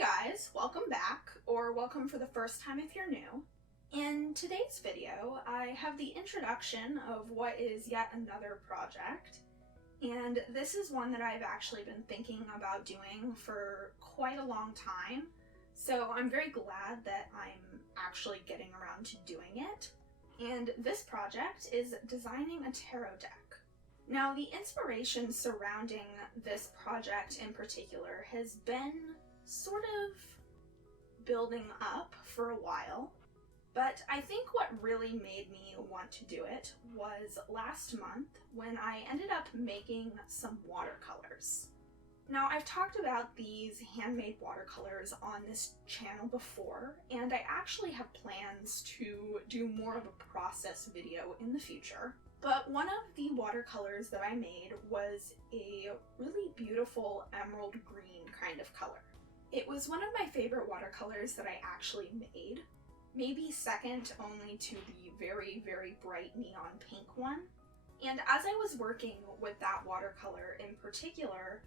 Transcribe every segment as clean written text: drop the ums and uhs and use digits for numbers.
guys, welcome back, or welcome for the first time if you're new. In today's video, I have the introduction of what is yet another project, and this is one that I've actually been thinking about doing for quite a long time, so I'm very glad that I'm actually getting around to doing it. And this project is designing a tarot deck. Now, the inspiration surrounding this project in particular has been sort of building up for a while, but I think what really made me want to do it was last month when I ended up making some watercolors. Now, I've talked about these handmade watercolors on this channel before, and I actually have plans to do more of a process video in the future. But one of the watercolors that I made was a really beautiful emerald green kind of color. It was one of my favorite watercolors that I actually made, maybe second only to the very, very bright neon pink one. And as I was working with that watercolor in particular,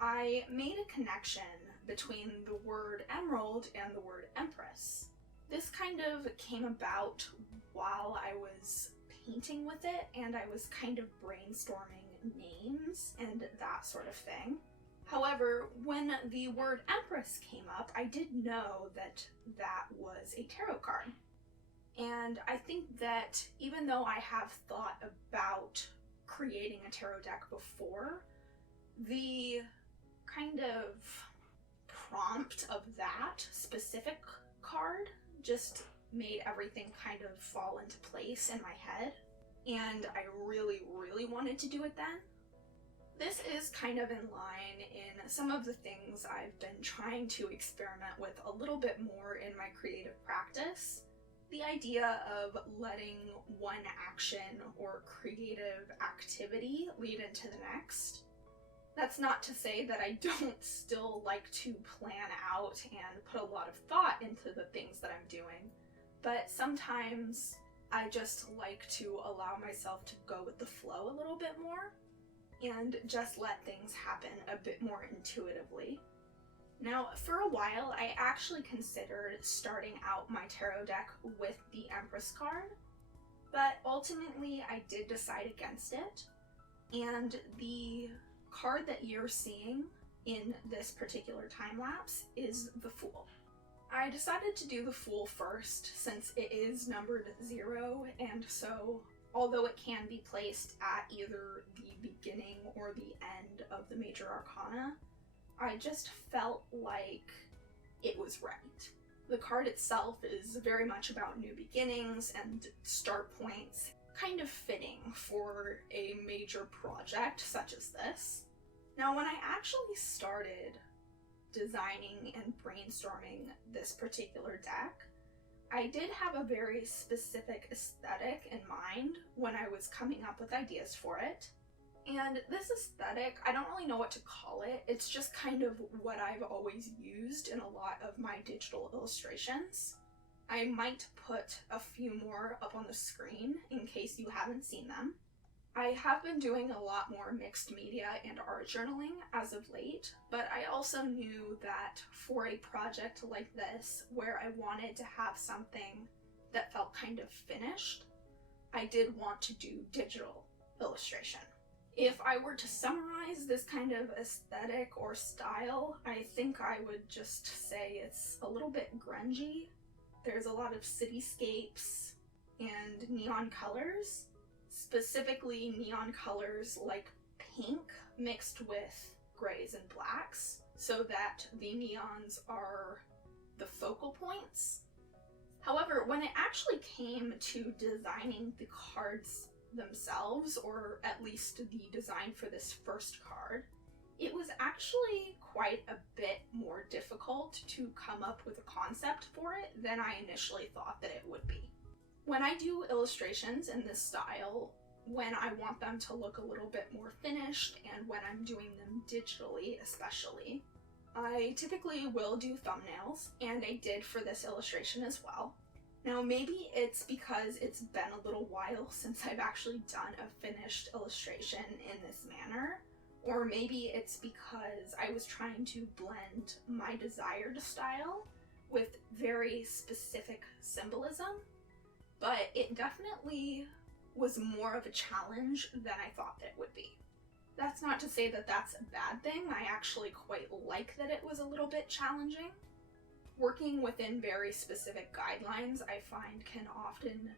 I made a connection between the word emerald and the word empress. This kind of came about while I was painting with it, and I was kind of brainstorming names and that sort of thing. However, when the word Empress came up, I did know that that was a tarot card. And I think that even though I have thought about creating a tarot deck before, the kind of prompt of that specific card just made everything kind of fall into place in my head. And I really, really wanted to do it then. This is kind of in line in some of the things I've been trying to experiment with a little bit more in my creative practice. The idea of letting one action or creative activity lead into the next. That's not to say that I don't still like to plan out and put a lot of thought into the things that I'm doing, but sometimes I just like to allow myself to go with the flow a little bit more and just let things happen a bit more intuitively. Now, for a while, I actually considered starting out my tarot deck with the Empress card, but ultimately I did decide against it, and the card that you're seeing in this particular time lapse is the Fool. I decided to do the Fool first since it is numbered 0, and so although it can be placed at either the beginning or the end of the major arcana, I just felt like it was right. The card itself is very much about new beginnings and start points, kind of fitting for a major project such as this. Now, when I actually started designing and brainstorming this particular deck, I did have a very specific aesthetic in mind when I was coming up with ideas for it. And this aesthetic, I don't really know what to call it. It's just kind of what I've always used in a lot of my digital illustrations. I might put a few more up on the screen in case you haven't seen them. I have been doing a lot more mixed media and art journaling as of late, but I also knew that for a project like this, where I wanted to have something that felt kind of finished, I did want to do digital illustration. If I were to summarize this kind of aesthetic or style, I think I would just say it's a little bit grungy. There's a lot of cityscapes and neon colors. Specifically neon colors like pink mixed with grays and blacks, so that the neons are the focal points. However, when it actually came to designing the cards themselves, or at least the design for this first card, it was actually quite a bit more difficult to come up with a concept for it than I initially thought that it would be. When I do illustrations in this style, when I want them to look a little bit more finished, and when I'm doing them digitally especially, I typically will do thumbnails, and I did for this illustration as well. Now, maybe it's because it's been a little while since I've actually done a finished illustration in this manner, Or maybe it's because I was trying to blend my desired style with very specific symbolism, but it definitely was more of a challenge than I thought that it would be. That's not to say that that's a bad thing. I actually quite like that it was a little bit challenging. Working within very specific guidelines, I find, can often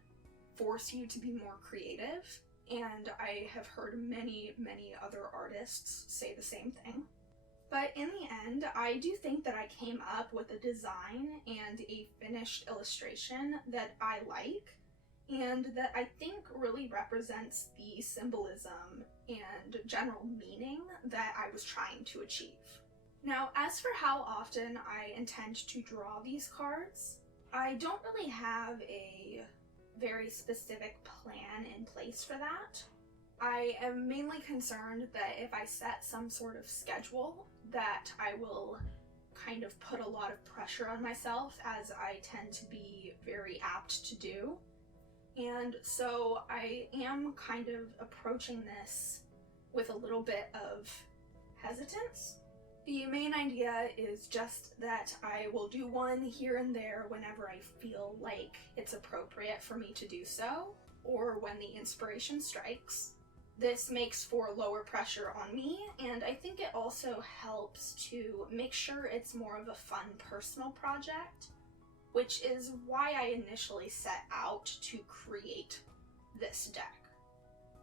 force you to be more creative, and I have heard many other artists say the same thing. But in the end, I do think that I came up with a design and a finished illustration that I like, and that I think really represents the symbolism and general meaning that I was trying to achieve. Now, as for how often I intend to draw these cards, I don't really have a very specific plan in place for that. I am mainly concerned that if I set some sort of schedule, that I will kind of put a lot of pressure on myself, as I tend to be very apt to do. And so I am kind of approaching this with a little bit of hesitance. The main idea is just that I will do one here and there whenever I feel like it's appropriate for me to do so, or when the inspiration strikes. This makes for lower pressure on me, and I think it also helps to make sure it's more of a fun personal project, which is why I initially set out to create this deck.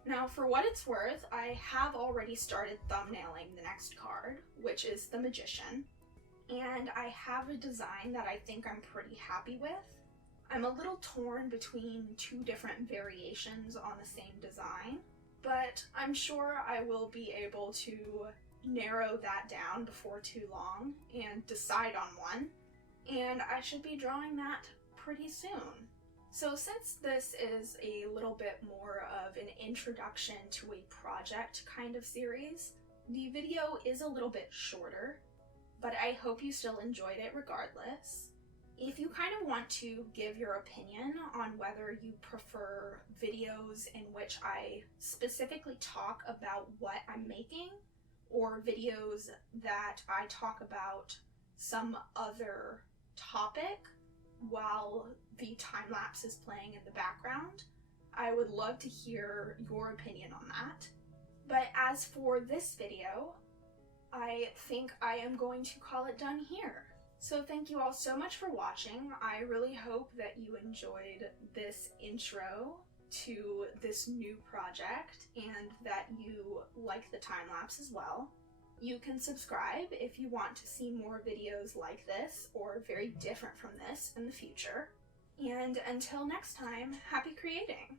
Now, for what it's worth, I have already started thumbnailing the next card, which is the Magician, and I have a design that I think I'm pretty happy with. I'm a little torn between two different variations on the same design, but I'm sure I will be able to narrow that down before too long and decide on one, and I should be drawing that pretty soon. So since this is a little bit more of an introduction to a project kind of series, the video is a little bit shorter, but I hope you still enjoyed it regardless. If you kind of want to give your opinion on whether you prefer videos in which I specifically talk about what I'm making, or videos that I talk about some other topic while the time lapse is playing in the background, I would love to hear your opinion on that. But as for this video, I think I am going to call it done here. So thank you all so much for watching. I really hope that you enjoyed this intro to this new project and that you like the time lapse as well. You can subscribe if you want to see more videos like this or very different from this in the future. And until next time, happy creating!